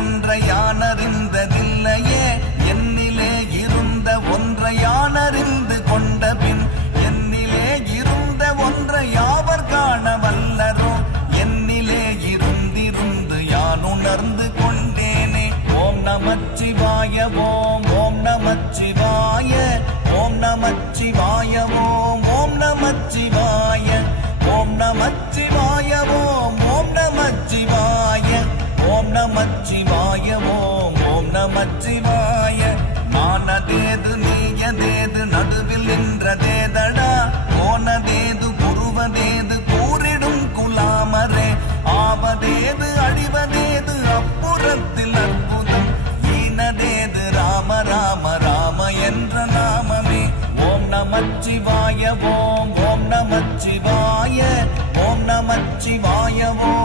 ஒன்றை யானறிந்ததில்லையே என்னிலே இருந்த ஒன்றை யானறிந்து கொண்ட பின் என்னிலே இருந்த ஒன்றை யாவர் காண வல்லரோ என்னிலே இருந்திருந்து யான் உணர்ந்து கொண்டேனே. ஓம் நமச்சிவாய ஓம் ஓம் நமச்சிவாய ஓம் நமச்சிவாய ஓம் ஓம் நமச்சிவாய ஓம் நமச்சிவாய ஓம் ஓம் நமச்சிவாய ஓம் நமச்சிவாய ஓம் ஓம் நமச்சிவாய. மானதேது நீயதேது நடுவில் நின்றதேதடா போனதேது புருவதேது கூறிடும் குலாமரே ஆவதேது அழிவதேது அப்புறத்தில் அற்புதம் ஈனதேது ராம ராம ராம என்ற நாமமே. ஓம் நமச்சிவாய ஓம் ஓம் நமச்சிவாய ஓம் நமச்சிவாய ஓம்